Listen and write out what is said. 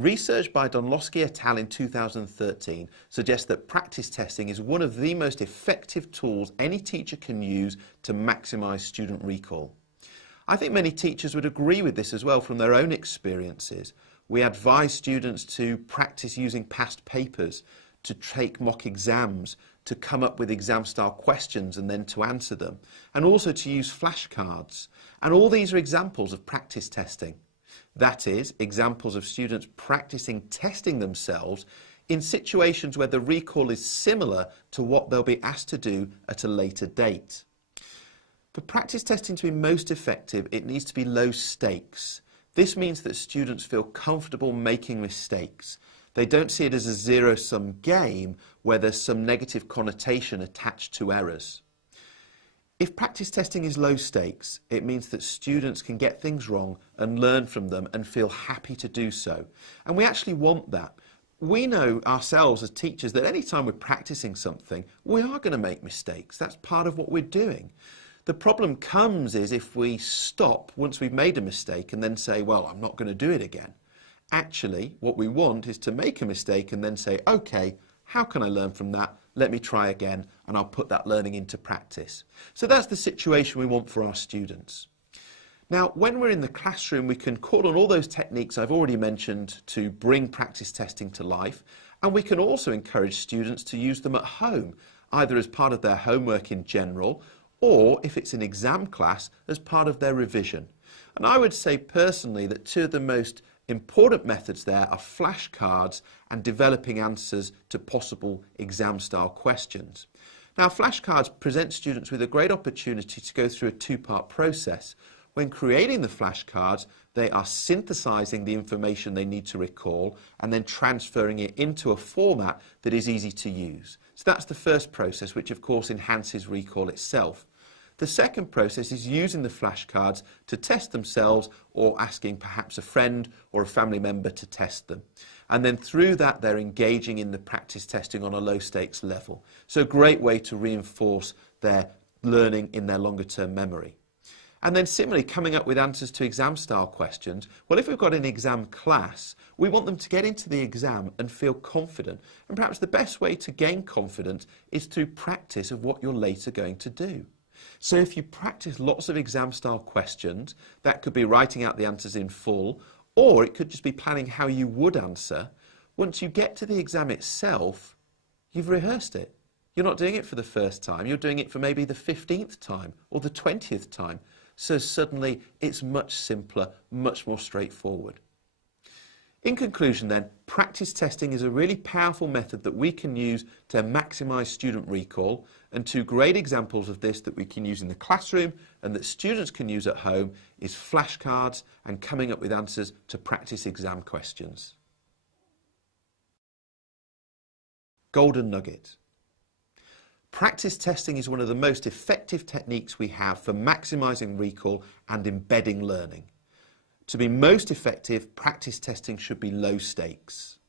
Research by Donlowski et al. In 2013 suggests that practice testing is one of the most effective tools any teacher can use to maximise student recall. I think many teachers would agree with this as well from their own experiences. We advise students to practice using past papers, to take mock exams, to come up with exam-style questions and then to answer them, and also to use flashcards. And all these are examples of practice testing. That is, examples of students practicing testing themselves in situations where the recall is similar to what they'll be asked to do at a later date. For practice testing to be most effective, it needs to be low stakes. This means that students feel comfortable making mistakes. They don't see it as a zero-sum game where there's some negative connotation attached to errors. If practice testing is low stakes, it means that students can get things wrong and learn from them and feel happy to do so. And we actually want that. We know ourselves as teachers that any time we're practicing something, we are going to make mistakes. That's part of what we're doing. The problem comes is if we stop once we've made a mistake and then say, well, I'm not going to do it again. Actually, what we want is to make a mistake and then say, okay, how can I learn from that? Let me try again, and I'll put that learning into practice. So that's the situation we want for our students. Now, when we're in the classroom, we can call on all those techniques I've already mentioned to bring practice testing to life, and we can also encourage students to use them at home, either as part of their homework in general, or if it's an exam class, as part of their revision. And I would say personally that two of the most important methods there are flashcards and developing answers to possible exam-style questions. Now, flashcards present students with a great opportunity to go through a two-part process. When creating the flashcards, they are synthesizing the information they need to recall and then transferring it into a format that is easy to use. So that's the first process, which of course enhances recall itself. The second process is using the flashcards to test themselves or asking perhaps a friend or a family member to test them. And then through that, they're engaging in the practice testing on a low stakes level. So a great way to reinforce their learning in their longer term memory. And then similarly, coming up with answers to exam style questions. Well, if we've got an exam class, we want them to get into the exam and feel confident. And perhaps the best way to gain confidence is through practice of what you're later going to do. So if you practice lots of exam style questions, that could be writing out the answers in full, or it could just be planning how you would answer. Once you get to the exam itself, you've rehearsed it. You're not doing it for the first time, you're doing it for maybe the 15th time or the 20th time. So suddenly it's much simpler, much more straightforward. In conclusion then, practice testing is a really powerful method that we can use to maximise student recall, and two great examples of this that we can use in the classroom and that students can use at home is flashcards and coming up with answers to practice exam questions. Golden nugget. Practice testing is one of the most effective techniques we have for maximising recall and embedding learning. To be most effective, practice testing should be low stakes.